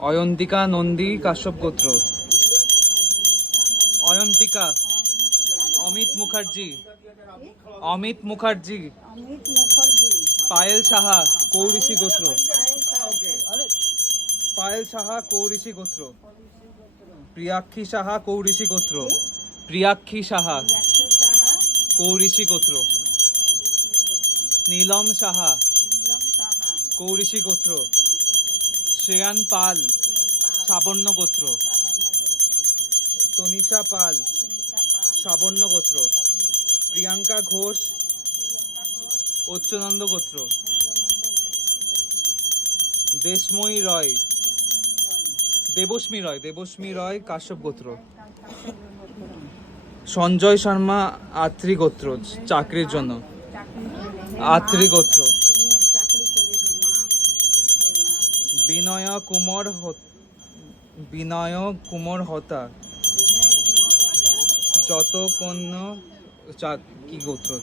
অয়ন্তিকা নন্দী কাশ্যপ গোত্র। অয়ন্তিকা অমিত মুখার্জি। অমিত মুখার্জি। পায়েল সাহা কৌরিশি গোত্র। পায়েল সাহা, কৌরিশি গোত্র। প্রিয়াক্ষী সাহা কৌরিশি গোত্র। প্রিয়াক্ষী সাহা কৌরিশি গোত্র। নীলম সাহা কৌরিশি গোত্র। শ্রেয়ান পাল, সাবর্ণ গোত্র। তনিষা পাল, সাবর্ণ গোত্র। প্রিয়াঙ্কা ঘোষ, উচ্চনন্দ গোত্র। দেশময়ী রয় দেবস্মী রয় দেবস্মী রয় কাশ্যপ গোত্র। সঞ্জয় শর্মা আত্রি গোত্র, চাকরির জন্য। আত্রি গোত্র। বিনয় কুমার বিনয় কুমার হতা। যত কন্য কি গোত্র?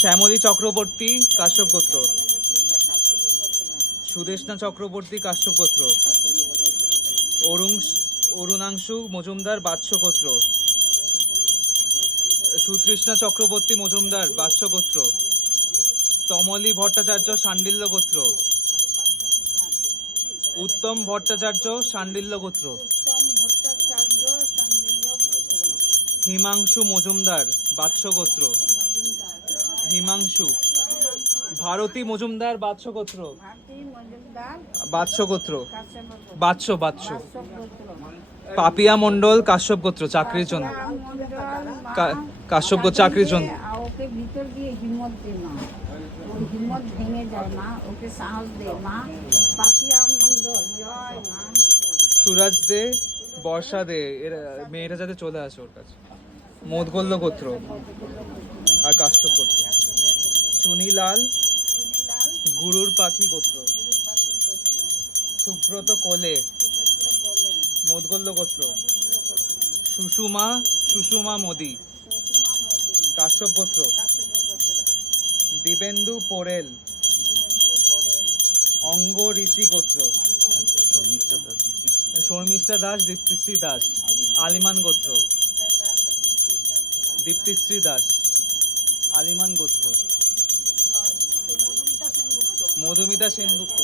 শ্যামলী চক্রবর্তী, কাশ্যপ গোত্র। সুদেশনা চক্রবর্তী, কাশ্যপ গোত্র। অরুণ অরুণাংশু মজুমদার বাৎস গোত্র। সুতৃষ্ণা চক্রবর্তী, মজুমদার বাৎস গোত্র। তমলী ভট্টাচার্য, সান্ডিল্য গোত্র। উত্তম ভট্টাচার্য সান্ডিল্য গোত্র। উত্তম ভট্টাচার্য হিমাংশু মজুমদার বাৎস গোত্র। হিমাংশু। ভারতী মজুমদার বাৎস গোত্র। বাৎস গোত্র। বাৎস বাৎস পাপিয়া মণ্ডল কাশ্যপ গোত্র চাকরির জন্য। কাশ্যপ চাকরির জন্য। ওর হিম্মত ভেঙে যায় মা, ওকে সাহস দে মা। পাপিয়া মণ্ডল জয় মা। সুরাজ দে, বর্ষা দে, এর মেয়েরা যাতে চলে আসে ওর কাছে। মোদগল্য গোত্র আর কাশ্যপ গোত্র। চুনিলাল, গুরুর পাখি গোত্র। সুব্রত কোলে, মোদগল্য গোত্র। সুষুমা সুষুমা মোদি। কাশ্যপ গোত্র। দিবেন্দু পোরেল অঙ্গ ঋষি গোত্র। শর্মিষ্ঠা দাস, দীপ্তিশ্রী দাস। আলিমান গোত্র। দীপ্তিশ্রী দাস। আলিমান গোত্র। মধুমিতা সেনগুপ্ত।